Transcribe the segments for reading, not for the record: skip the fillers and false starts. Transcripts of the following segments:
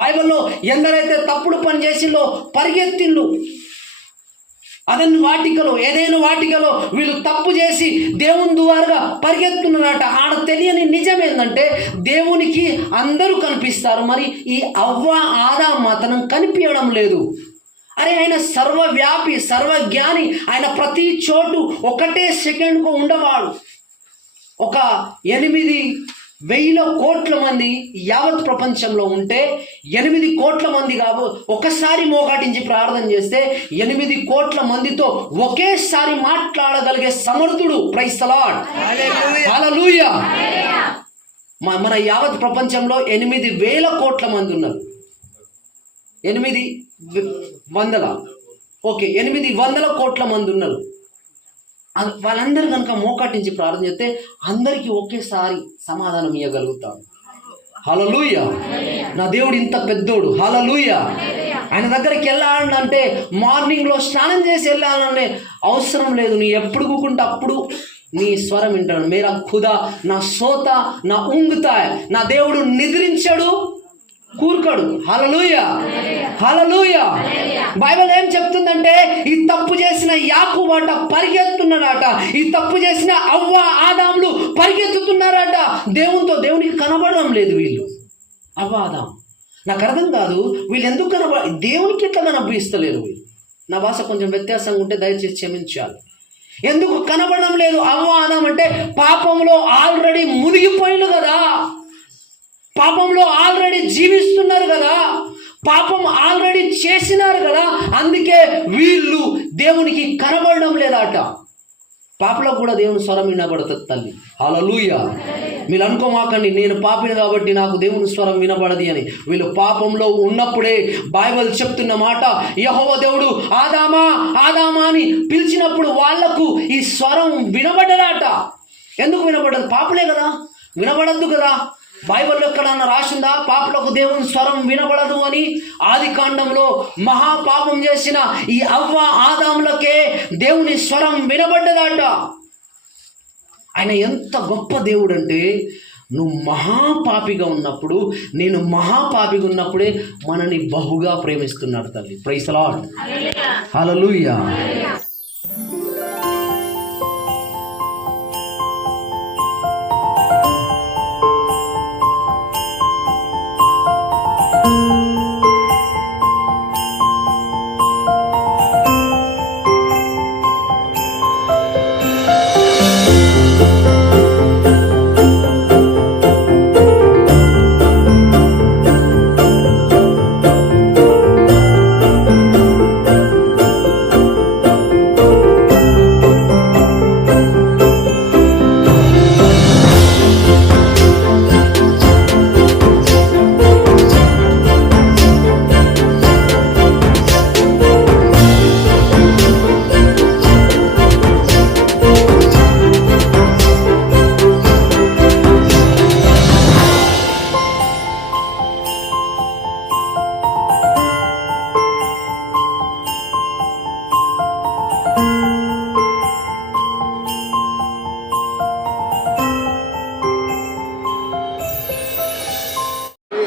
బైబిల్లో ఎందరైతే తప్పుడు పని చేసిందో పరిగెత్తిళ్ళు. అదన్ని వాటికలో ఏదైనా వాటికలో వీళ్ళు తప్పు చేసి దేవుని ద్వారాగా పరిగెత్తున్నారట. ఆడ తెలియని నిజం ఏంటంటే దేవునికి అందరూ కనిపిస్తారు, మరి ఈ అవ్వ ఆదాము మాత్రం కనిపించడం లేదు. అరే ఆయన సర్వవ్యాపి, సర్వజ్ఞాని, ఆయన ప్రతి చోటు ఒకటే సెకండ్కు ఉండవాడు. ఒక 8,000 కోట్ల మంది యావత్ ప్రపంచంలో ఉంటే 8 కోట్ల మంది కాదు ఒకసారి మోకాటించి ప్రార్థన చేస్తే 8 కోట్ల మందితో ఒకేసారి మాట్లాడగలిగే సమర్థుడు. ప్రైజ్ ది లార్డ్, హల్లెలూయా. మన యావత్ ప్రపంచంలో 8,000 కోట్ల మంది ఉన్నారు. 800 కోట్ల మంది ఉన్నారు. వాళ్ళందరూ కనుక మోకాటించి ప్రార్థన చేస్తే అందరికీ ఒకేసారి సమాధానం ఇవ్వగలుగుతాడు. హల్లెలూయా. నా దేవుడు ఇంత పెద్దోడు. హల్లెలూయా. ఆయన దగ్గరికి వెళ్ళాలంటే మార్నింగ్లో స్నానం చేసి వెళ్ళాలనే అవసరం లేదు. నీ ఎప్పుడు కూకుంటే అప్పుడు నీ స్వరం వింటాడు. మేరా ఖుదా నా సోత నా ఉంగుతాయ్. నా దేవుడు నిద్రించాడు, కూర్కడు. హల్లెలూయా, హల్లెలూయా. బైబిల్ ఏం చెప్తుందంటే ఈ తప్పు చేసిన యాకోబు పరిగెత్తున్నాడట, ఈ తప్పు చేసిన అవ్వ ఆదాములు పరిగెత్తుతున్నారట. దేవునికి కనబడడం లేదు వీళ్ళు. అవ్వ ఆదాము నాకు అర్థం కాదు, వీళ్ళు ఎందుకు దేవునికి ఎట్లా కనిపిస్తలేరు వీళ్ళు. నా భాష కొంచెం వ్యత్యాసంగా ఉంటే దయచేసి క్షమించాలి. ఎందుకు కనబడడం లేదు? అవ్వ ఆదాము అంటే పాపంలో ఆల్రెడీ మునిగిపోయిండు కదా, పాపంలో ఆల్రెడీ జీవిస్తున్నారు కదా, పాపం ఆల్రెడీ చేసినారు కదా. అందుకే వీళ్ళు దేవునికి కనబడడం లేదట. పాపలకు కూడా దేవుని స్వరం వినబడుతుంది తల్లి. హల్లెలూయా. మీరు అనుకోమాకండి నేను పాపిని కాబట్టి నాకు దేవుని స్వరం వినబడది అని. వీళ్ళు పాపంలో ఉన్నప్పుడే బైబిల్ చెప్తున్న మాట, యెహోవా దేవుడు ఆదామా ఆదామా అని పిలిచినప్పుడు వాళ్లకు ఈ స్వరం వినబడ్డదట. ఎందుకు వినబడ్డది? పాపలే కదా, వినబడద్దు కదా. బైబిల్లో ఎక్కడన్నా రాసిందా పాపలకు దేవుని స్వరం వినబడదు అని? ఆదికాండంలో మహాపాపం చేసిన ఈ అవ్వ ఆదాములకే దేవుని స్వరం వినబడ్డదట. ఆయన ఎంత గొప్ప దేవుడు అంటే, నువ్వు మహాపాపిగా ఉన్నప్పుడు, నేను మహాపాపిగా ఉన్నప్పుడే మనని బహుగా ప్రేమిస్తున్నాడు తల్లి. Praise the lord, hallelujah.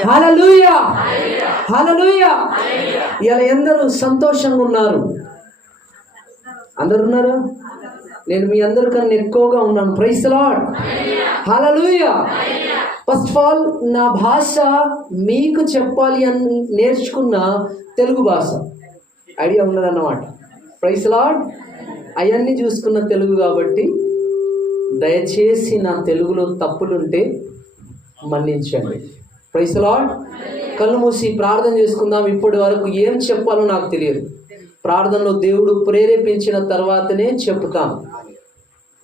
హల్లెలూయా, హల్లెలూయా. ఇలా ఎందరూ సంతోషంగా ఉన్నారు? అందరు ఉన్నారు? నేను మీ అందరికన్నా ఎక్కువగా ఉన్నాను. Praise the lord, hallelujah. First of all నా భాష మీకు చెప్పాలి అని నేర్చుకున్న తెలుగు భాష ఐడియా ఉన్నదన్నమాట. Praise the lord. అవన్నీ చూసుకున్న తెలుగు కాబట్టి దయచేసి నా తెలుగులో తప్పులుంటే మన్నించండి. Praise the lord. కళ్ళు మూసి ప్రార్థన చేసుకుందాం. ఇప్పటి వరకు ఏం చెప్పాలో నాకు తెలియదు. ప్రార్థనలో దేవుడు ప్రేరేపించిన తర్వాతనే చెప్తాను.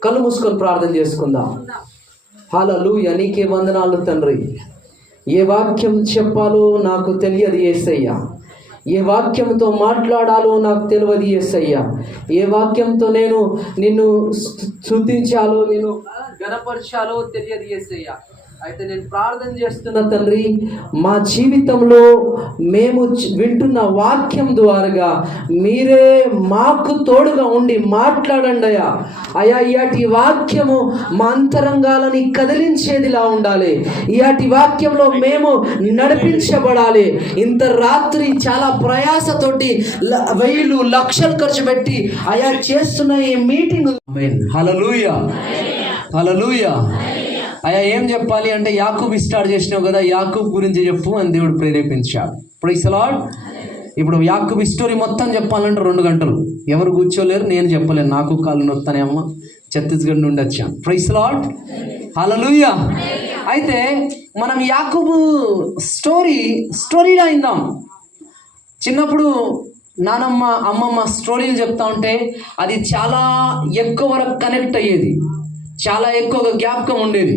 కళ్ళు మూసుకొని ప్రార్థన చేసుకుందాం. హల్లెలూయా. నీకే వందనాలు తండ్రి. ఏ వాక్యం చెప్పాలో నాకు తెలియదు యేసయ్యా, ఏ వాక్యంతో మాట్లాడాలో నాకు తెలియదు యేసయ్యా, ఏ వాక్యంతో నేను నిన్ను స్తుతించాలో నిన్ను గణపరచాలో తెలియదు యేసయ్యా. అయితే నేను ప్రార్థన చేస్తున్న తండ్రి, మా జీవితంలో మేము వింటున్న వాక్యం ద్వారా మీరే మాకు తోడుగా ఉండి మాట్లాడండి అయ్యా. అయ్యా, ఇయాటి వాక్యము మా అంతరంగాలని కదిలించేదిలా ఉండాలి. ఇయాటి వాక్యంలో మేము నడిపించబడాలి. ఇంత రాత్రి చాలా ప్రయాసతోటి వేలు లక్షలు ఖర్చు పెట్టి అయా చేస్తున్న ఈ మీటింగ్, హల్లెలూయా హల్లెలూయా. అయ్యా ఏం చెప్పాలి అంటే, యాకూబ్ స్టార్ట్ చేసినావు కదా, యాకూబ్ గురించి చెప్పు అని దేవుడు ప్రేరేపించాడు. Praise the lord. ఇప్పుడు యాకూబ్ స్టోరీ మొత్తం చెప్పాలంటే 2 గంటలు, ఎవరు కూర్చోలేరు, నేను చెప్పలేను, నాకు కాళ్ళు నొత్తానేమో, ఛత్తీస్గఢ్ నుండి వచ్చాను. ప్రైజ్ ది లార్డ్ హల్లెలూయా. అయితే మనం యాకూబు స్టోరీలో అయిందాం. చిన్నప్పుడు నానమ్మ అమ్మమ్మ స్టోరీలు చెప్తా ఉంటే అది చాలా ఎక్కువ వరకు కనెక్ట్ అయ్యేది, చాలా ఎక్కువగా జ్ఞాపకం ఉండేది.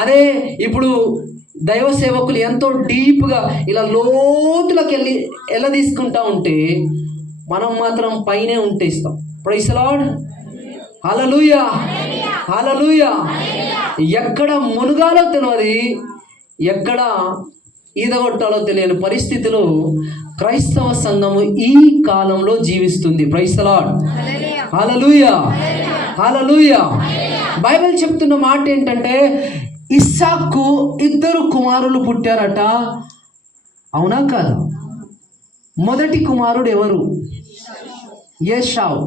అదే ఇప్పుడు దైవ సేవకులు ఎంతో డీప్గా ఇలా లోతులకు వెళ్ళి తీసుకుంటా ఉంటే మనం మాత్రం పైనే ఉంటేస్తాం. ప్రైజ్ ది లార్డ్ హల్లెలూయా హల్లెలూయా. ఎక్కడ మునుగాలో తెలియదు, ఎక్కడ ఈదగొట్టాలో తెలియని పరిస్థితిలో క్రైస్తవ సంఘము ఈ కాలంలో జీవిస్తుంది. Praise the lord hallelujah hallelujah. Bible చెప్తున్న మాట ఏంటంటే, ఇస్సాకు 2 కుమారులు పుట్టారట. అవునా కాదా? మొదటి కుమారుడు ఎవరు? ఏశావు,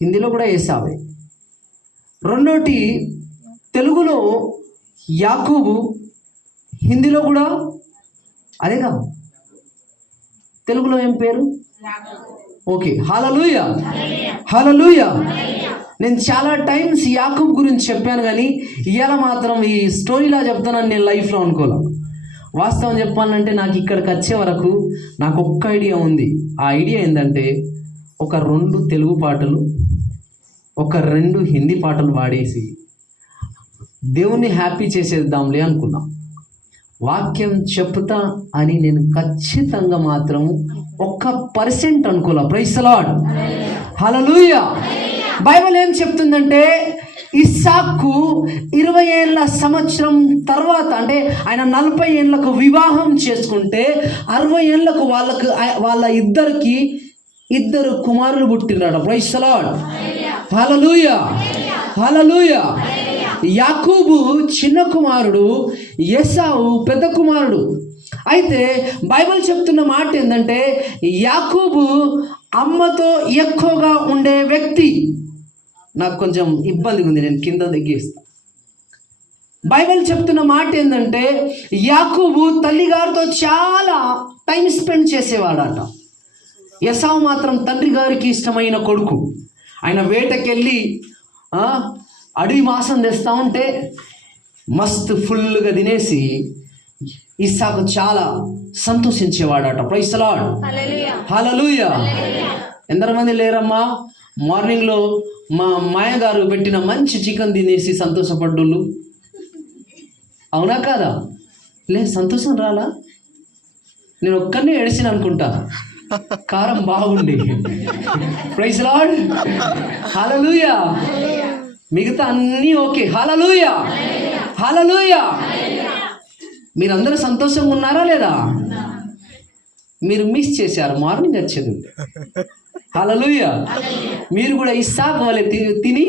హిందీలో కూడా ఏసావే. రెండోటి తెలుగులో యాకూబు, హిందీలో కూడా అదేగా. తెలుగులో ఏం పేరు? ఓకే, హల్లెలూయా హల్లెలూయా. నేను చాలా టైమ్స్ యాకూబ్ గురించి చెప్పాను, కానీ ఇవాళ మాత్రం ఈ స్టోరీలా చెప్తానని నేను లైఫ్లో అనుకోలే. వాస్తవం చెప్పాలంటే నాకు ఇక్కడికి వచ్చే వరకు నాకు ఒక్క ఐడియా ఉంది. ఆ ఐడియా ఏంటంటే, ఒక 2 తెలుగు పాటలు, ఒక 2 హిందీ పాటలు పాడేసి దేవుణ్ణి హ్యాపీ చేసేద్దాంలే అనుకున్నా. వాక్యం చెప్తా అని నేను ఖచ్చితంగా మాత్రం 1% అనుకోలే. Praise the lord hallelujah. Bible ఏం చెప్తుందంటే, ఇస్సాకు 20 ఏళ్ళ సంవత్సరం తర్వాత, అంటే ఆయన 40 ఏళ్ళకు వివాహం చేసుకుంటే 60 ఏళ్ళకు వాళ్ళ ఇద్దరికి 2 కుమారులు పుట్టినాడు. ప్రైజ్ ది లార్డ్ హల్లెలూయా హల్లెలూయా. యాకూబు చిన్న కుమారుడు, ఏసావు పెద్ద కుమారుడు. అయితే బైబిల్ చెప్తున్న మాట ఏంటంటే, యాకూబు అమ్మతో ఎక్కువగా ఉండే వ్యక్తి. నాకు కొంచెం ఇబ్బందిగా ఉంది, నేను కింద తగ్గిస్తా. బైబిల్ చెప్తున్న మాట ఏంటంటే, యాకూబు తల్లిగారితో చాలా టైం స్పెండ్ చేసేవాడట. ఏసావు మాత్రం తండ్రి గారికి ఇష్టమైన కొడుకు. ఆయన వేటకెళ్ళి అడవి మాంసం తెస్తా ఉంటే మస్తు ఫుల్గా తినేసి ఇస్సాకు చాలా సంతోషించేవాడట. ప్రైజ్ ది లార్డ్ హల్లెలూయా. ఎంతమంది లేరమ్మా మార్నింగ్లో మా మాయగారు పెట్టిన మంచి చికెన్ తినేసి సంతోషపడ్డోళ్ళు? అవునా కాదా? సంతోషం రాలా? నేను ఒక్కనే ఏడిసిన అనుకుంటా, కారం బాగుండి. ప్రైజ్ ది లార్డ్ హల్లెలూయా. మిగతా అన్నీ ఓకే. హల్లెలూయా హల్లెలూయా. మీరందరూ సంతోషంగా ఉన్నారా లేదా? మీరు మిస్ చేశారు మార్నింగ్ వచ్చేది. హల్లెలూయా. మీరు కూడా ఇస్సాకు వలె తిని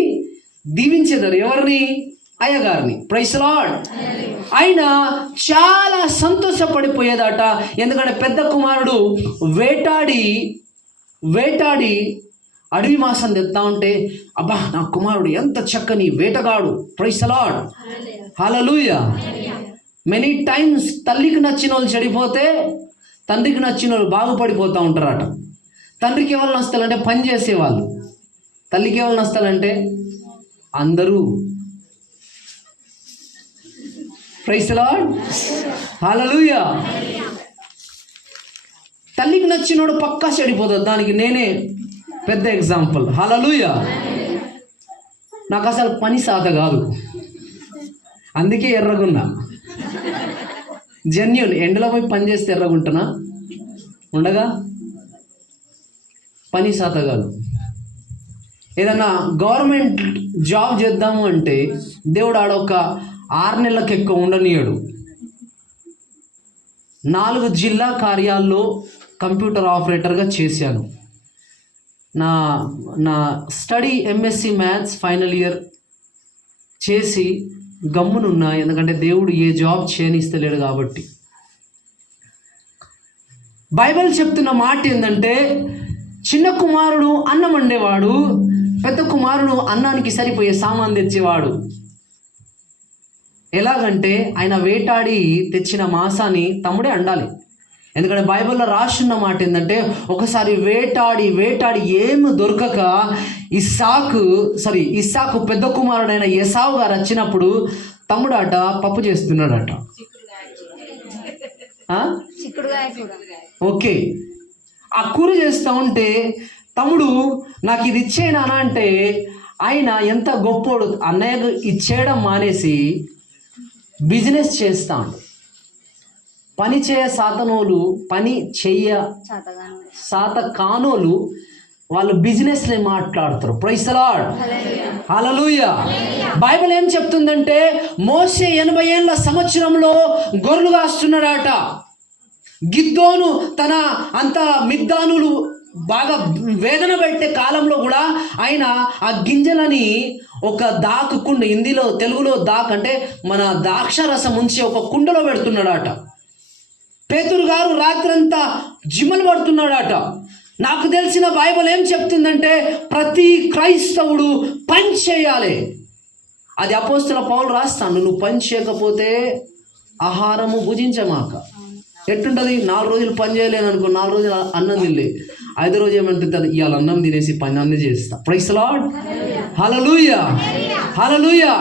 దీవించేదారు. ఎవరిని? అయ్యగారిని. Praise the lord. ఆయన చాలా సంతోషపడిపోయేదట. ఎందుకంటే పెద్ద కుమారుడు వేటాడి అడవి మాసం తెస్తా ఉంటే, అబ్బా నా కుమారుడు ఎంత చక్కని వేటగాడు. Praise the lord hallelujah. Many times తల్లికి నచ్చిన వాళ్ళు చెడిపోతే తండ్రికి నచ్చిన వాళ్ళు బాగుపడిపోతూ ఉంటారట. తండ్రికి ఎవరు నస్తాలంటే పని చేసేవాళ్ళు, తల్లికి ఎవరు నస్తాలంటే అందరూ. ప్రైజ్ ది లార్డ్ హల్లెలూయా. తల్లికి నచ్చినోడు పక్కా చెడిపోతుంది. దానికి నేనే పెద్ద ఎగ్జాంపుల్. హల్లెలూయా. నాకు అసలు పని సాధ కాదు, అందుకే ఎర్రగున్నా. జెన్యూన్. ఎండలో పోయి పని చేస్తే ఎర్రగుంటున్నా, ఉండగా పని సాత కాదు. ఏదన్నా గవర్నమెంట్ జాబ్ చేద్దాము అంటే దేవుడు ఆడొక 6 నెలలకు ఎక్కువ ఉండనీయడు. 4 జిల్లా కార్యాల్లో కంప్యూటర్ ఆపరేటర్గా చేశాను. నా study MSc maths final year చేసి గమ్మునున్నా, ఎందుకంటే దేవుడు ఏ జాబ్ చేయనిస్తలేడు కాబట్టి. బైబిల్ చెప్తున్న మాట ఏంటంటే, చిన్న కుమారుడు అన్నం వండేవాడు, పెద్ద కుమారుడు అన్నానికి సరిపోయే సామాన్ తెచ్చేవాడు. ఎలాగంటే ఆయన వేటాడి తెచ్చిన మాంసాన్ని తమ్ముడే అండాలి. ఎందుకంటే బైబిల్లో రాసున్న మాట ఏంటంటే, ఒకసారి వేటాడి ఏమి దొరకక ఇస్సాకు పెద్ద కుమారుడైన ఏసావు గారు వచ్చినప్పుడు తమ్ముడాట పప్పు చేస్తున్నాడట. ఓకే, ఆ కూర చేస్తూ ఉంటే తమ్ముడు నాకు ఇది ఇచ్చేనా అంటే, ఆయన ఎంత గొప్పోడు, అన్నయ్యకు ఇచ్చేయడం మానేసి బిజినెస్ చేస్తాడు. పని చేయ సాతనోలు, పని చెయ్య సాతకానోలు వాళ్ళు బిజినెస్లే మాట్లాడతారు. Praise the lord, hallelujah. Bible ఏం చెప్తుందంటే, మోషే 80 ఏళ్ళ సంవత్సరంలో గొర్రెలు కాస్తున్నాడట. గిద్దోను తన అంత మిద్దానులు బాగా వేదన పెట్టే కాలంలో కూడా ఆయన ఆ గింజలని ఒక దాకు కుండ, తెలుగులో దాక్ అంటే మన ద్రాక్షరసం ఉంచి ఒక కుండలో పెడుతున్నాడట. పేతురు గారు రాత్రంతా జిమ్మలు పడుతున్నాడట. నాకు తెలిసిన బైబిల్ ఏం చెప్తుందంటే, ప్రతి క్రైస్తవుడు పని చేయాలి. అది అపోస్తల పౌలు రాస్తాను, నువ్వు పని చేయకపోతే ఆహారము భుజించమాక. ఎట్టుంటుంది, 4 రోజులు పని చేయలేను అనుకో, 4 రోజులు అన్నం తినలే, 5వ రోజు ఏమంటుంది, ఇవాళ అన్నం తినేసి పని అన్నీ చేస్తా. ప్రైజ్ ది లార్డ్, హల్లెలూయా, హల్లెలూయా.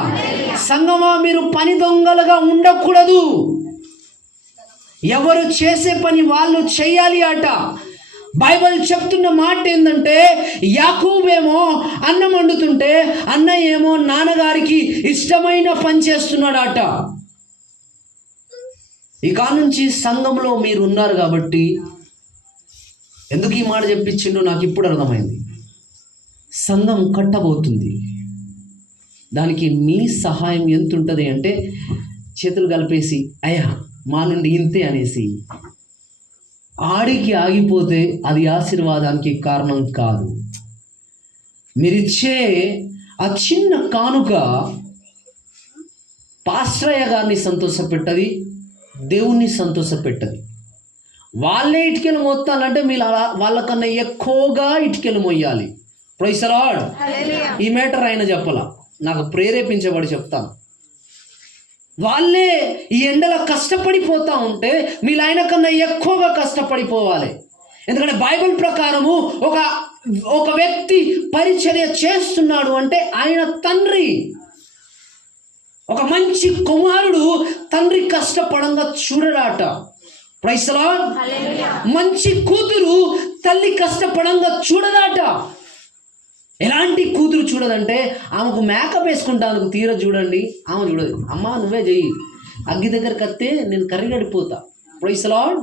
సంగమా, మీరు పని దొంగలుగా ఉండకూడదు. ఎవరు చేసే పని వాళ్ళు చెయ్యాలి అట. బైబిల్ చెప్తున్న మాట ఏంటంటే, యాకోబేమో అన్నం వండుతుంటే అన్నయ్య ఏమో నాన్నగారికి ఇష్టమైన పని చేస్తున్నాడట. ఇక నుంచి సంఘంలో మీరు ఉన్నారు కాబట్టి, ఎందుకు ఈ మాట చెప్పించిండో నాకు ఇప్పుడు అర్థమైంది. సంఘం కట్టబోతుంది, దానికి మీ సహాయం ఎంత ఉంటుంది అంటే, చేతులు కలిపేసి అయ్యా మా నుండి ఇంతే అనేసి ఆడికి ఆగిపోతే అది ఆశీర్వాదానికి కారణం కాదు. మీరిచ్చే ఆ చిన్న కానుక పాస్టరయ్య గారిని సంతోషపెట్టది, దేవుణ్ణి సంతోషపెట్టది. వాళ్ళే ఇటుకలు మోస్తానంటే మీరు వాళ్ళకన్నా ఎక్కువగా ఇటుకలు మోయాలి. Praise the lord. ఈ మ్యాటర్ ఆయన చెప్పాల, నాకు ప్రేరేపించబడి చెప్తాను. వాళ్ళే ఈ ఎండలో కష్టపడిపోతూ ఉంటే మీరు ఆయన కన్నా ఎక్కువగా కష్టపడిపోవాలి. ఎందుకంటే బైబిల్ ప్రకారము ఒక వ్యక్తి పరిచర్య చేస్తున్నాడు అంటే ఆయన తండ్రి. ఒక మంచి కుమారుడు తండ్రి కష్టపడంగా చూడడాట. Praise the lord. మంచి కూతురు తల్లి కష్టపడంగా చూడదాట. ఎలాంటి కూతురు చూడదంటే, ఆమెకు మేకప్ వేసుకుంటాను తీర చూడండి, ఆమె చూడదు. అమ్మ నువ్వే చెయ్యి, అగ్గి దగ్గరికి వస్తే నేను కర్రిగడిపోతా. Praise the lord.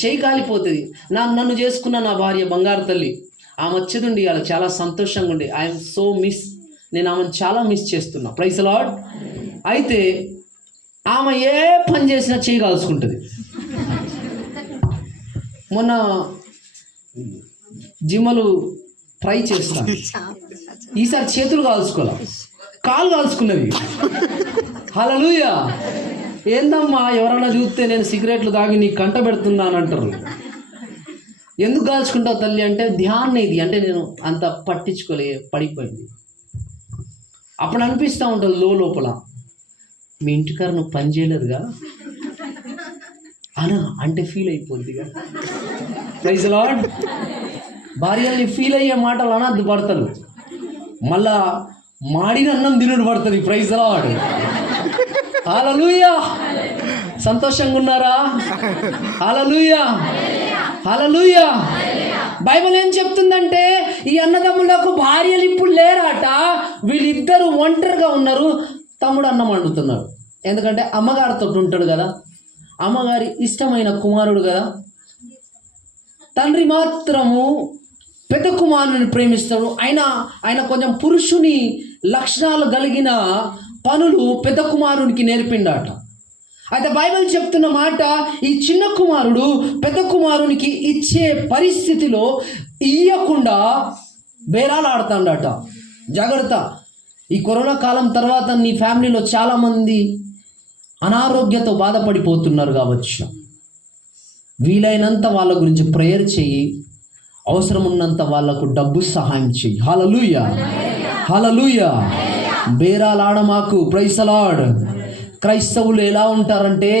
చెయ్యి కాలిపోతుంది. నన్ను చేసుకున్న నా భార్య బంగారు తల్లి, ఆమె వచ్చేది అలా చాలా సంతోషంగా ఉండి, ఐఎమ్ సో మిస్, నేను ఆమెను చాలా మిస్ చేస్తున్నా. Praise the lord. అయితే ఆమె ఏ పని చేసినా చెయ్యి కాల్చుకుంటుంది. మొన్న జిమ్మలు ఫ్రై చేస్తాను, ఈసారి చేతులు కాల్చుకోవాలి, కాలు కాల్చుకున్నవి. హల్లెలూయా. ఏందమ్మా ఎవరన్నా చూస్తే నేను సిగరెట్లు తాగి నీ కంట పెడుతున్నాను అంటారు. ఎందుకు కాల్చుకుంటావు తల్లి అంటే, ధ్యానం ఇది అంటే నేను అంత పడిపోయింది. అప్పుడు అనిపిస్తూ ఉంటుంది లోపల, మీ ఇంటికారు నువ్వు పని చేయలేదుగా అనా అంటే ఫీల్ అయిపోద్దిగా. Praise the lord. భార్యల్ని ఫీల్ అయ్యే మాటలు అనద్దు భర్తలు, మళ్ళా మాడిన అన్నం తినుడు పడుతుంది. Praise the lord. హల్లెలూయా. సంతోషంగా ఉన్నారా? హల్లెలూయా, హల్లెలూయా. బైబిల్ ఏం చెప్తుందంటే, ఈ అన్నదమ్ములకు భార్యలు ఇప్పుడు లేరాట, వీళ్ళిద్దరూ ఒంటరిగా ఉన్నారు. తమ్ముడు అన్నం వండుతున్నాడు, ఎందుకంటే అమ్మగారితో ఉంటాడు కదా, అమ్మగారి ఇష్టమైన కుమారుడు కదా. తండ్రి మాత్రము పెద్ద కుమారుని ప్రేమిస్తాడు. ఆయన కొంచెం పురుషుని లక్షణాలు కలిగిన పనులు పెద్ద కుమారునికి నేర్పిండాట. అయితే బైబిల్ చెప్తున్న మాట, ఈ చిన్న కుమారుడు పెద్ద కుమారునికి ఇచ్చే పరిస్థితిలో ఇయ్యకుండా బేరాలు ఆడుతాడట. జాగ్రత్త. ఈ కరోనా కాలం తర్వాత నీ ఫ్యామిలీలో చాలామంది అనారోగ్యతో బాధపడిపోతున్నారు కావచ్చు. వీలైనంత వాళ్ళ గురించి ప్రేయర్ చెయ్యి, అవసరం ఉన్నంత వాళ్ళకు డబ్బు సహాయం చెయ్యి. హల్లెలూయా, హల్లెలూయా. బేరాలు ఆడమాకు. Praise the lord. క్రైస్తవులు ఎలా ఉంటారంటే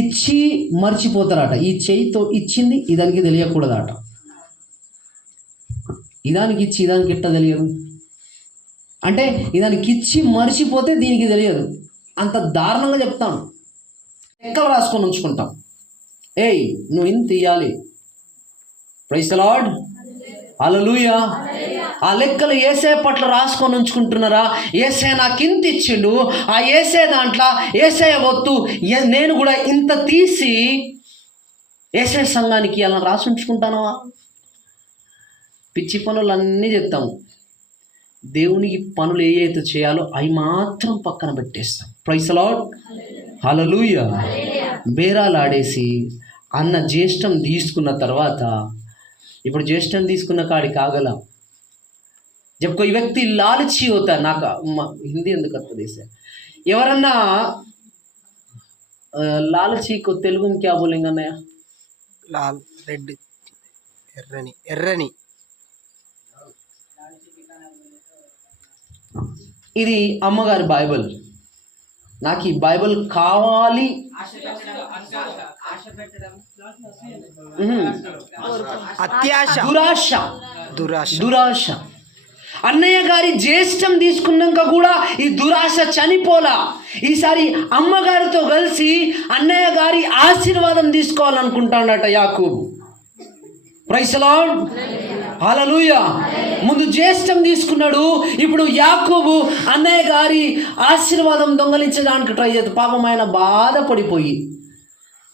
ఇచ్చి మర్చిపోతారట. ఈ చేయితో ఇచ్చింది ఇదానికి తెలియకూడదట. ఇదానికి ఇచ్చి ఇదానికి ఎట్లా తెలియదు అంటే, ఇదానికి ఇచ్చి మర్చిపోతే దీనికి తెలియదు. అంత దారుణంగా చెప్తాను. లెక్కలు రాసుకొని ఉంచుకుంటాం. ఏయ్ నువ్వు ఇంత ఇయ్యాలి. ప్రైజ్ ది లార్డ్, హల్లెలూయా. ఆ లెక్కలు యేసయ్య పట్ల రాసుకొని ఉంచుకుంటున్నారా? యేసయ్య నాకు ఇంత ఇచ్చిండు, ఆ యేసయ్య దాంట్లో యేసయ్య వద్దు, నేను కూడా ఇంత తీసి యేసయ్య సంఘానికి అలా రాసి ఉంచుకుంటానవా? పిచ్చి పనులు అన్నీ చెప్తాము. దేవునికి పనులు ఏవైతే చేయాలో అవి మాత్రం పక్కన పెట్టేస్తాం. ప్రైజ్ ది లార్డ్, హల్లెలూయా. బేరాలు ఆడేసి అన్న జ్యేష్టం తీసుకున్న తర్వాత, ఇప్పుడు జ్యేష్టం తీసుకున్న కాడి కాగల जब कोई व्यक्ति लालची होता है, नाका हिंदी ఎందుకు వస్తుంది సార్, ఎవరన్నా लालची को तेलुगु में क्या बोलेंगे अన్నయ్య? लाल रेड ఎర్రని ఎర్రని. ఇది అమ్మగారి బైబిల్. నాకు ఈ బైబిల్ కావాలి. అత్యాశ, దురాశ. దురాశ, దురాశ. అన్నయ్య గారి జ్యేష్టం తీసుకున్నాక కూడా ఈ దురాశ చనిపోలా. ఈసారి అమ్మగారితో కలిసి అన్నయ్య గారి ఆశీర్వాదం తీసుకోవాలనుకుంటాడట యాకోబు. ప్రైజ్ ది లార్డ్, హల్లెలూయా. ముందు జ్యేష్టం తీసుకున్నాడు, ఇప్పుడు యాకోబు అన్నయ్య గారి ఆశీర్వాదం దొంగలించడానికి ట్రై చేస్తాడు. పాపం ఆయన బాధపడిపోయి,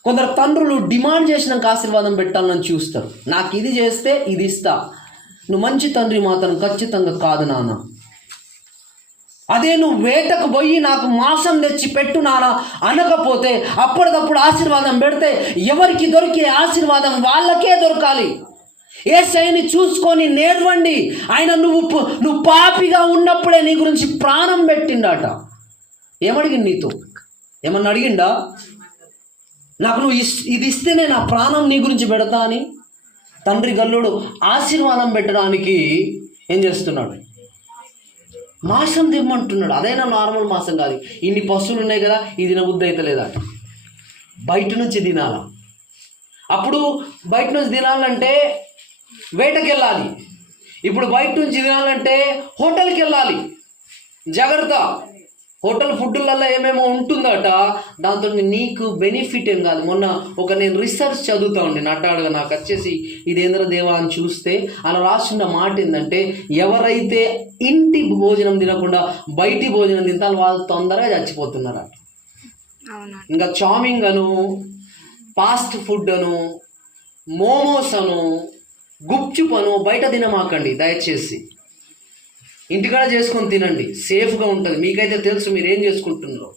కొందరు తండ్రులు డిమాండ్ చేసినాక ఆశీర్వాదం పెట్టాలని చూస్తారు. నాకు ఇది చేస్తే ఇది ఇస్తా, నువ్వు మంచి తండ్రి మాత్రం ఖచ్చితంగా కాదు నాన్న. అదే నువ్వు వేటకు పోయి నాకు మాంసం తెచ్చి పెట్టు నాన్న అనకపోతే, అప్పటికప్పుడు ఆశీర్వాదం పెడితే ఎవరికి దొరికే ఆశీర్వాదం వాళ్ళకే దొరకాలి. యేసయ్యని చూసుకొని నేర్వండి. ఆయన నువ్వు పాపిగా ఉన్నప్పుడే నీ గురించి ప్రాణం పెట్టిండట. ఏమడిగింది నీతో? ఏమన్నా అడిగిండా? నాకు నువ్వు ఇది ఇస్తేనే నా ప్రాణం నీ గురించి పెడతా అని. తండ్రి గల్లుడు ఆశీర్వాదం పెట్టడానికి ఏం చేస్తున్నాడు? మాంసం తిమ్మంటున్నాడు. అదైనా నార్మల్ మాంసం కాదు. ఇన్ని పశువులు ఉన్నాయి కదా, ఇది నా బుద్ధి అయితే లేదా, బయట నుంచి తినాల. అప్పుడు బయట నుంచి తినాలంటే వేటకి వెళ్ళాలి. ఇప్పుడు బయట నుంచి తినాలంటే హోటల్కి వెళ్ళాలి. జాగ్రత్త. హోటల్ ఫుడ్లలో ఏమేమో ఉంటుందట, దాంతో నీకు బెనిఫిట్ ఏం కాదు. మొన్న నేను రీసెర్చ్ చదువుతా ఉండి నట్టాడుగా నాకు వచ్చేసి ఇదేంద్ర దేవా అని చూస్తే అలా రాసిన మాట ఏంటంటే, ఎవరైతే ఇంటి భోజనం తినకుండా బయటి భోజనం తింటారో వాళ్ళు తొందరగా చచ్చిపోతున్నారట. ఇంకా చామింగ్ అను, ఫాస్ట్ ఫుడ్ అను, మోమోస్ అను, గుప్చుప్ అను బయట తినమాకండి దయచేసి. ఇంటికాడ చేసుకొని తినండి, సేఫ్గా ఉంటుంది. మీకైతే తెలుసు మీరు ఏం చేసుకుంటున్నారో.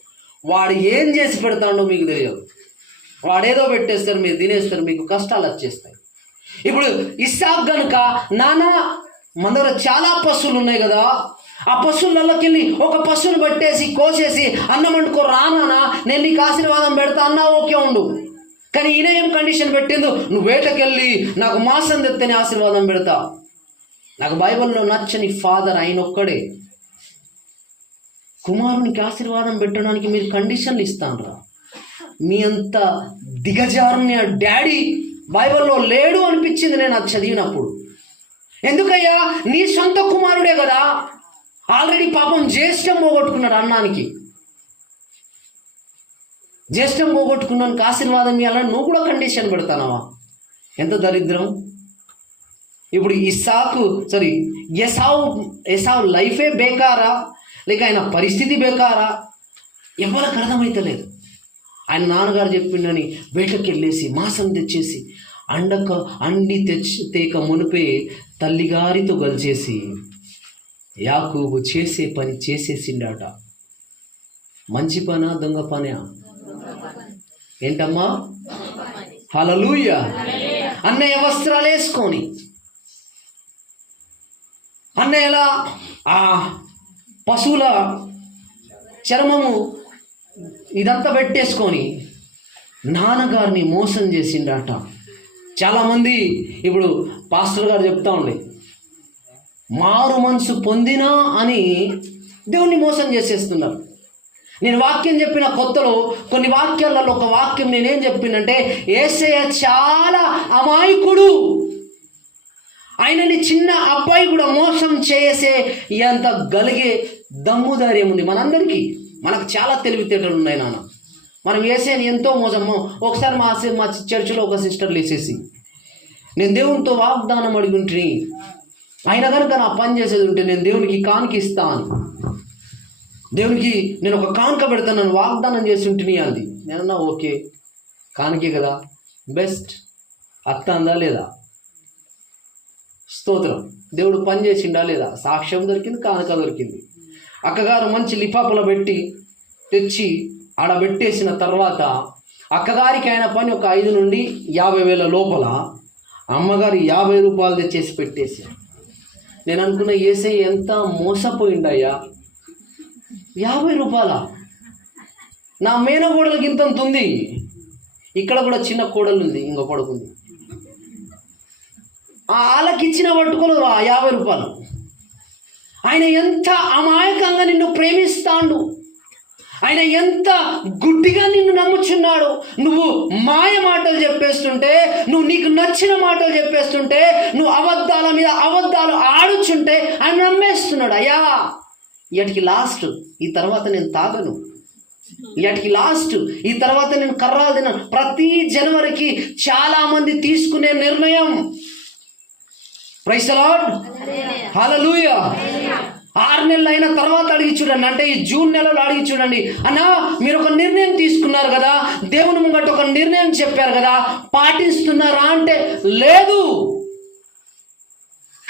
వాడు ఏం చేసి పెడతాడో మీకు తెలియదు. వాడేదో పెట్టేస్తారు, మీరు తినేస్తారు, మీకు కష్టాలు వచ్చేస్తాయి. ఇప్పుడు ఇస్సాకు గనుక, నాన్న మన దగ్గర చాలా పశువులు ఉన్నాయి కదా, ఆ పశువులలోకి వెళ్ళి ఒక పశువుని పట్టేసి కోసేసి అన్నం వండుకో రానా, నేను నీకు ఆశీర్వాదం పెడతా అన్నా ఓకే ఉండు. కానీ ఈయన ఏం కండిషన్ పెట్టిందో, నువ్వు వేటకెళ్ళి నాకు మాంసం తెత్తేనే ఆశీర్వాదం పెడతా. నాకు బైబిల్లో నచ్చని ఫాదర్ ఆయన ఒక్కడే. కుమారునికి ఆశీర్వాదం పెట్టడానికి మీరు కండిషన్లు ఇస్తానరా? మీ అంత దిగజారుని డాడీ బైబిల్లో లేడు అనిపించింది నేను అది చదివినప్పుడు. ఎందుకయ్యా, నీ సొంత కుమారుడే కదా, ఆల్రెడీ పాపం జ్యేష్టం పోగొట్టుకున్నాడు. అన్నానికి జ్యేష్టం పోగొట్టుకున్నానికి ఆశీర్వాదం ఇవ్వాలని నువ్వు కూడా కండిషన్ పెడతానవా? ఎంత దరిద్రం. ఇప్పుడు ఎసావు లైఫే బేకారా, లేక ఆయన పరిస్థితి బేకారా, ఎవరికి అర్థమైతలేదు. ఆయన నాన్నగారు చెప్పిండని వేటకి వెళ్ళేసి మాంసం తెచ్చేసి అండి తేక మునిపే తల్లిగారితో కలిసేసి యాకోబు చేసే పని చేసేసిండట. మంచి పనా దొంగ పనా? ఏంటమ్మా? హల్లెలూయా. అన్నయ్య వస్త్రాలు వేసుకొని, అన్నయ్యలా ఆ పశువుల చర్మము ఇదంతా పెట్టేసుకొని నాన్నగారిని మోసం చేసిండట. చాలామంది ఇప్పుడు పాస్టర్ గారు చెప్తా ఉండే, మారు మనసు పొందినా అని దేవుణ్ణి మోసం చేసేస్తున్నారు. నేను వాక్యం చెప్పిన కొత్తలో కొన్ని వాక్యాలలో ఒక వాక్యం నేనేం చెప్పినంటే, యేసయ్య చాలా అమాయకుడు, ఆయనని చిన్న అబ్బాయి కూడా మోసం చేసే ఎంత గలిగే దమ్ము ధైర్యం ఉంది మనందరికీ. మనకు చాలా తెలివితేటలు ఉన్నాయి నాన్న. మనం యేసయ్యని ఎంతో మోసము. ఒకసారి మా చర్చిలో ఒక సిస్టర్ లేసేసి, నేను దేవునితో వాగ్దానం అడిగి ఉంటుంది, ఆయన కనుక నా పని చేసేది ఉంటే నేను దేవునికి కానుక ఇస్తాను, దేవునికి నేను ఒక కానుక పెడతాను వాగ్దానం చేసి ఉంటుంది అంది. నేనన్నా ఓకే, కానుకే కదా, బెస్ట్. అత్త అందా లేదా? స్తోత్రం. దేవుడు పని చేసిండా లేదా? సాక్ష్యం దొరికింది, కానుక దొరికింది. అక్కగారు మంచి లిఫాఫులో పెట్టి తెచ్చి ఆడ పెట్టేసిన తర్వాత అక్కగారికి ఆయన పని ఒక 5 నుండి 50,000 లోపల, అమ్మగారు 50 రూపాయలు తెచ్చేసి పెట్టేశారు. నేను అనుకున్న యేసయ్య ఎంత మోసపోయిండయ్యా, 50 రూపాయల? నా మేనకోడలకి ఇంత ఉంది. ఇక్కడ కూడా చిన్న కోడలు ఉంది, ఇంకో కొడుకుంది. వాళ్ళకి ఇచ్చిన పట్టుకోలు 50 రూపాయలు. ఆయన ఎంత అమాయకంగా నిన్ను ప్రేమిస్తాడు, ఆయన ఎంత గుడ్డిగా నిన్ను నమ్ముచున్నాడు. నువ్వు మాయ మాటలు చెప్పేస్తుంటే, నువ్వు నీకు నచ్చిన మాటలు చెప్పేస్తుంటే, నువ్వు అబద్ధాల మీద అబద్ధాలు ఆడుచుంటే ఆయన నమ్మేస్తున్నాడు. అయ్యా ఇయటికి లాస్ట్, ఈ తర్వాత నేను తాగను, ఇయటికి లాస్ట్, ఈ తర్వాత నేను కర్రాలు తిన్నాను. ప్రతి జనవరికి చాలామంది తీసుకునే నిర్ణయం. ప్రైజ్ ది లార్డ్, హల్లెలూయా. 6 నెలలు అయిన తర్వాత అడిగి చూడండి, అంటే ఈ జూన్ నెలలో అడిగి చూడండి, అన్నా మీరు ఒక నిర్ణయం తీసుకున్నారు కదా, దేవుని ముంగట ఒక నిర్ణయం చెప్పారు కదా, పాటిస్తున్నారా అంటే లేదు.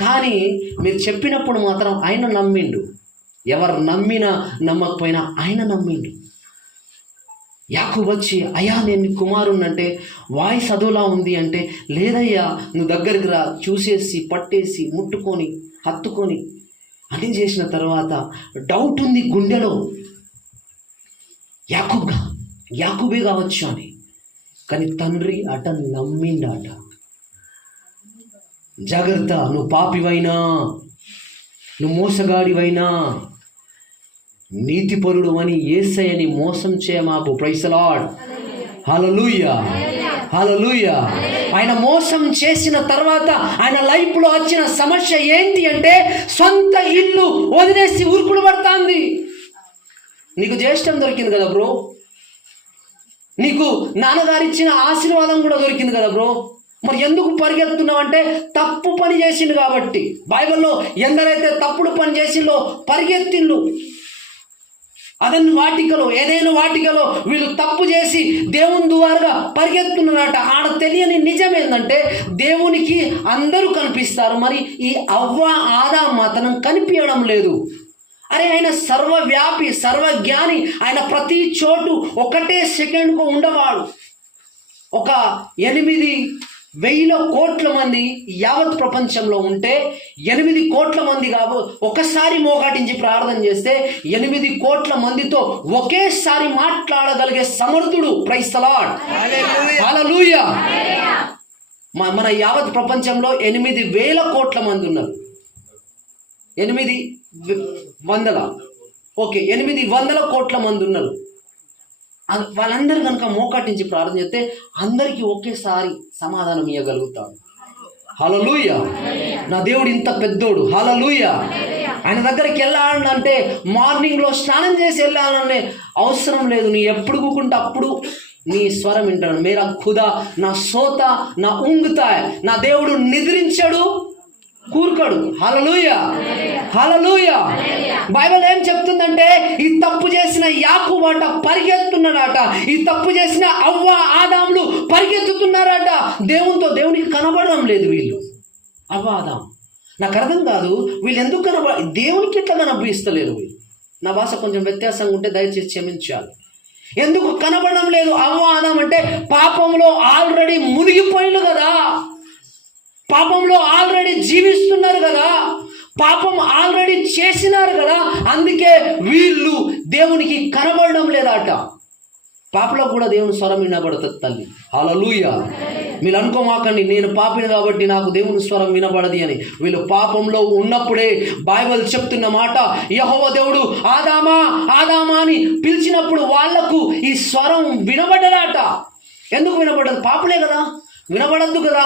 కానీ మీరు చెప్పినప్పుడు మాత్రం ఆయన నమ్మిండు. ఎవరు నమ్మినా నమ్మకపోయినా ఆయన నమ్మిండు. యాకోబు వచ్చి, అయ్యా నేను నీ కుమారుణ్ణి అంటే, వాయిస్ అదోలా ఉంది అంటే, లేదయ్యా నువ్వు దగ్గరికి రా, చూసేసి పట్టేసి ముట్టుకొని హత్తుకొని అన్నీ చేసిన తర్వాత డౌట్ ఉంది గుండెలో, యాకోబే కావచ్చు అని. కానీ తండ్రి అట నమ్మిండట. జాగ్రత్త, నువ్వు పాపివైనా, నువ్వు మోసగాడివైనా, నీతిపరుడు అని యేసయ్యని మోసం చేయమాకు. ప్రైజ్ ది లార్డ్, హల్లెలూయా, హల్లెలూయా. ఆయన మోసం చేసిన తర్వాత ఆయన లైఫ్లో వచ్చిన సమస్య ఏంటి అంటే, సొంత ఇల్లు వదిలేసి ఉరుకుడు పడుతుంది. నీకు జ్యేష్ఠం దొరికింది కదా బ్రో, నీకు నాన్నగారు ఇచ్చిన ఆశీర్వాదం కూడా దొరికింది కదా బ్రో, మరి ఎందుకు పరిగెత్తున్నావు అంటే, తప్పు పని చేసిండు కాబట్టి. బైబిల్లో ఎందరైతే తప్పుడు పని చేసిందో పరిగెత్తిండు. అదన్ని వాటికలో, ఏదైనా వాటికలో వీళ్ళు తప్పు చేసి దేవుని ద్వారాగా పరిగెత్తున్నారట. ఆడ తెలియని నిజం ఏంటంటే, దేవునికి అందరూ కనిపిస్తారు, మరి ఈ అవ్వ ఆదాం మాత్రం కనిపించడం లేదు. అరే ఆయన సర్వవ్యాపి, సర్వజ్ఞాని, ఆయన ప్రతి చోటు ఒకటే సెకండ్కు ఉండవాడు. ఒక 8,000 కోట్ల మంది యావత్ ప్రపంచంలో ఉంటే 8 కోట్ల మంది కాదు, ఒకసారి మోకాటించి ప్రార్థన చేస్తే 8 కోట్ల మందితో ఒకేసారి మాట్లాడగలిగే సమర్థుడు. ప్రైజ్ ది లార్డ్, హల్లెలూయా. మన యావత్ ప్రపంచంలో 8,000 కోట్ల మంది ఉన్నారు. 800 ఓకే 800 కోట్ల మంది ఉన్నారు. వాళ్ళందరూ కనుక మోకాటించి ప్రార్థన చేస్తే అందరికీ ఒకేసారి సమాధానం ఇవ్వగలుగుతాడు. హల్లెలూయా. నా దేవుడు ఇంత పెద్దోడు. హల్లెలూయా. ఆయన దగ్గరికి వెళ్ళాలంటే మార్నింగ్లో స్నానం చేసి వెళ్ళాలనే అవసరం లేదు. నీ ఎప్పుడు కూకుంటే అప్పుడు నీ స్వరం వింటాడు. మేరా ఖుదా నా సోత నా ఉంగుతాయ్. నా దేవుడు నిద్రించడు, కూర్కడు. హల్లెలూయా, హల్లెలూయా. బైబిల్ ఏం చెప్తుందంటే, ఈ తప్పు చేసిన యాకోబు అట పరిగెత్తున్నాడట, ఈ తప్పు చేసిన అవ్వ ఆదాములు పరిగెత్తుతున్నారట. దేవునికి కనబడడం లేదు వీళ్ళు. అవ్వ ఆదాం నాకు అర్థం కాదు, వీళ్ళు ఎందుకు దేవునికి ఎట్లా కనిపిస్తలేరు వీళ్ళు? నా భాష కొంచెం వ్యత్యాసంగా ఉంటే దయచేసి క్షమించాలి. ఎందుకు కనబడడం లేదు? అవ్వ ఆదాం అంటే పాపంలో ఆల్రెడీ మునిగిపోయిన కదా, పాపంలో ఆల్రెడీ జీవిస్తున్నారు కదా, పాపం ఆల్రెడీ చేసినారు కదా, అందుకే వీళ్ళు దేవునికి కనబడడం లేదట. పాపలో కూడా దేవుని స్వరం వినబడుతుంది తల్లి. హల్లెలూయా. మీరు అనుకోమాకండి నేను పాపిని కాబట్టి నాకు దేవుని స్వరం వినబడది అని. వీళ్ళు పాపంలో ఉన్నప్పుడే బైబిల్ చెప్తున్న మాట, యెహోవా దేవుడు ఆదామా ఆదామా అని పిలిచినప్పుడు వాళ్లకు ఈ స్వరం వినబడ్డదట. ఎందుకు వినబడ్డది? పాపులే కదా, వినబడద్దు కదా.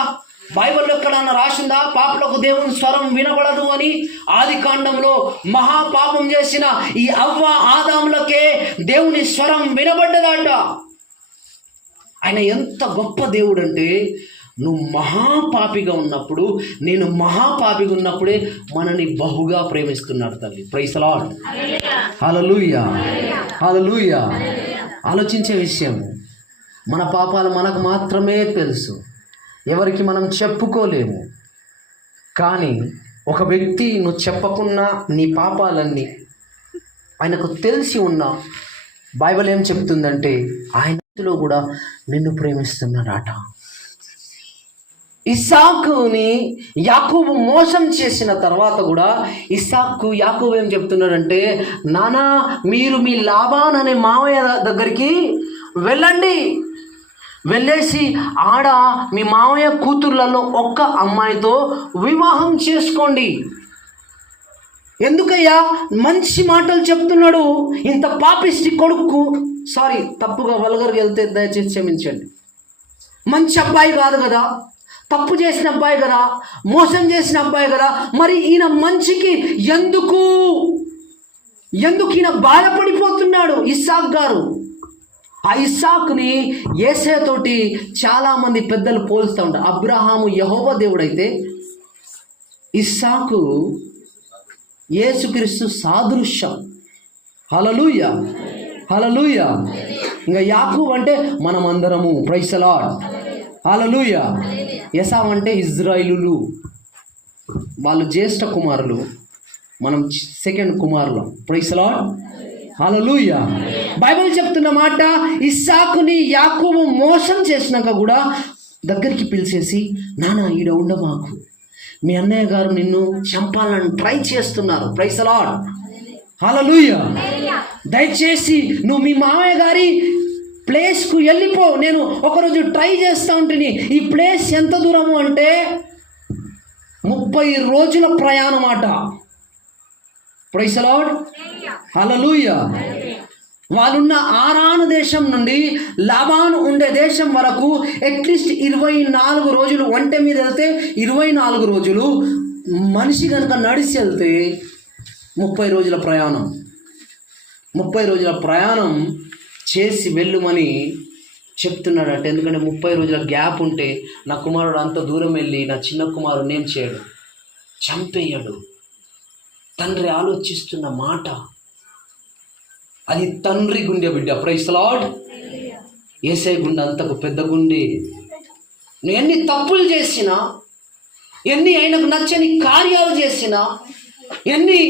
బైబిల్లో ఎక్కడన్నా రాసిందా పాపులకు దేవుని స్వరం వినబడదు అని? ఆది కాండంలో మహాపాపం చేసిన ఈ అవ్వ ఆదాములకే దేవుని స్వరం వినబడ్డదట. ఆయన ఎంత గొప్ప దేవుడు అంటే, నువ్వు మహాపాపిగా ఉన్నప్పుడు, నేను మహాపాపిగా ఉన్నప్పుడే మనని బహుగా ప్రేమిస్తున్నాడు తల్లి. Praise the lord. Hallelujah, hallelujah. ఆలోచించే విషయం, మన పాపాలు మనకు మాత్రమే తెలుసు, ఎవరికి మనం చెప్పుకోలేము. కానీ ఒక వ్యక్తి నువ్వు చెప్పకున్నా నీ పాపాలన్నీ ఆయనకు తెలిసి ఉన్నా, బైబిల్ ఏం చెప్తుందంటే ఆయనలో కూడా నిన్ను ప్రేమిస్తున్నాడట. ఇస్సాకుని యాకోబు మోసం చేసిన తర్వాత కూడా యాకోబు ఏం చెప్తున్నాడంటే, నానా మీరు మీ లాబాన్ అనే మామయ్య దగ్గరికి వెళ్ళండి, వెళ్ళేసి ఆడ మీ మామయ్య కూతుర్లలో ఒక్క అమ్మాయితో వివాహం చేసుకోండి. ఎందుకయ్యా మంచి మాటలు చెప్తున్నాడు. ఇంత పాపిష్టి కొడుకు, సారీ తప్పుగా వల్గర్గా వెళ్తే దయచేసి క్షమించండి, మంచి అబ్బాయి కాదు కదా, తప్పు చేసిన అబ్బాయి కదా, మోసం చేసిన అబ్బాయి కదా, మరి ఈయన మంచికి ఎందుకు ఈయన బాధపడిపోతున్నాడు ఇస్సాకు గారు? ఆ ఇస్సాకుని యేసేతోటి చాలామంది పెద్దలు పోలుస్తూ ఉంటారు. అబ్రహాము యెహోవా దేవుడైతే ఇస్సాకు యేసుక్రీస్తు సాదృశ్యం. హల్లెలూయా, హల్లెలూయా. ఇంకా యాకోబు అంటే మనమందరము. Praise the lord. హల్లెలూయా. ఏసావు అంటే ఇజ్రాయిలులు, వాళ్ళు జ్యేష్ఠ కుమారులు, మనం సెకండ్ కుమారులు. Praise the lord. Hallelujah. Bible చెప్తున్న మాట, ఇస్సాకుని యాకోబు మోసం చేసినాక కూడా దగ్గరికి పిలిచేసి, నాన్న ఈడ ఉండమాకు, మీ అన్నయ్య గారు నిన్ను చంపాలని ట్రై చేస్తున్నారు. Praise the lord. హల్లెలూయా. దయచేసి నువ్వు మీ మామయ్య గారి ప్లేస్కు వెళ్ళిపో, నేను ఒకరోజు ట్రై చేస్తూ ఉంటుంది. ఈ ప్లేస్ ఎంత దూరము అంటే 30 రోజుల ప్రయాణం అట. Praise the lord. హల్లెలూయా. వాళ్ళున్న ఆరాను దేశం నుండి లాబాను ఉండే దేశం వరకు అట్లీస్ట్ 24 రోజులు, ఒంటె మీద వెళ్తే 24 రోజులు, మనిషి కనుక నడిచి వెళ్తే 30 రోజుల ప్రయాణం. 30 రోజుల ప్రయాణం చేసి వెళ్ళుమని చెప్తున్నాడట. ఎందుకంటే 30 రోజుల గ్యాప్ ఉంటే నా కుమారుడు అంత దూరం వెళ్ళి నా చిన్న కుమారుడు ఏం చేయడు, చంపేయడు. తండ్రి ఆలోచిస్తున్న మాట అది తండ్రి గుండె బిడ్డ. Praise the lord. యేసయ్య గుండె అంతకు పెద్ద గుండె. నువ్వు ఎన్ని తప్పులు చేసినా, ఎన్ని ఆయనకు నచ్చని కార్యాలు చేసినా, ఎన్ని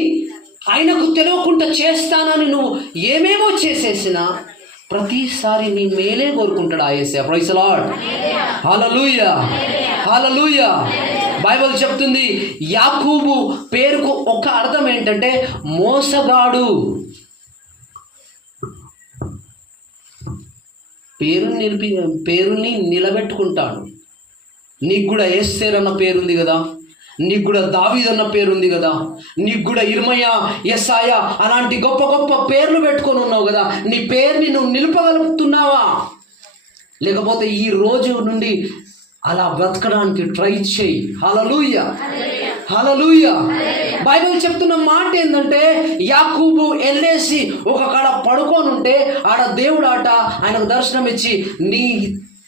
ఆయనకు తెలియకుండా చేస్తానని నువ్వు ఏమేమో చేసేసినా, ప్రతిసారి నీ మేలే కోరుకుంటాడు ఆ యేసయ్య. Praise the lord. Hallelujah, hallelujah. Bible చెప్తుంది యాకోబు పేరుకు ఒక అర్థం ఏంటంటే మోసగాడు. పేరుని నిలబెట్టుకుంటాడు. నీకు కూడా ఎస్తేర్ అన్న పేరుంది కదా, నీకు కూడా దావీద్ అన్న పేరుంది కదా, నీకు కూడా ఇర్మయా, యెశాయా అలాంటి గొప్ప గొప్ప పేర్లు పెట్టుకొని ఉన్నావు కదా, నీ పేరుని నువ్వు నిలుపగలుగుతున్నావా? లేకపోతే ఈ రోజు నుండి అలా బ్రతకడానికి ట్రై చేయి. హల్లెలూయా, హల్లెలూయా. బైబిల్ చెప్తున్న మాట ఏంటంటే, యాకోబు వెళ్ళేసి ఒక కాడ పడుకొని ఉంటే ఆడ దేవుడు ఆట ఆయనకు దర్శనం ఇచ్చి, నీ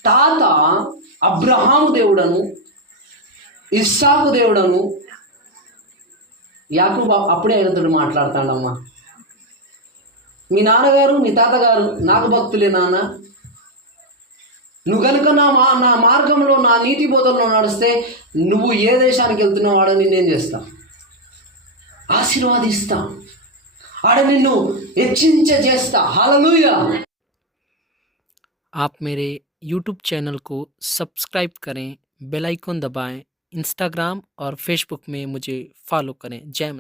తాత అబ్రహాము దేవుడను, ఇస్సాకు దేవుడను. యాకోబు అప్పుడే ఆయనతో మాట్లాడతాడమ్మా, మీ నాన్నగారు మీ తాతగారు నాకు భక్తులే నాన్న, నువ్వు కనుక నా మార్గంలో నా నీతి బోధనలో నడిస్తే నువ్వు ఏ దేశానికి వెళ్తున్నావు వాడని నేను చేస్తా, ఆశీర్వాదిస్తా. ఆడ నిన్ను హెచ్చించేస్తా. హల్లెలూయా. आप मेरे YouTube चैनल को सब्सक्राइब करें, बेल आइकन दबाएं, इंस्टाग्राम और फेसबुक में मुझे फॉलो करें। जय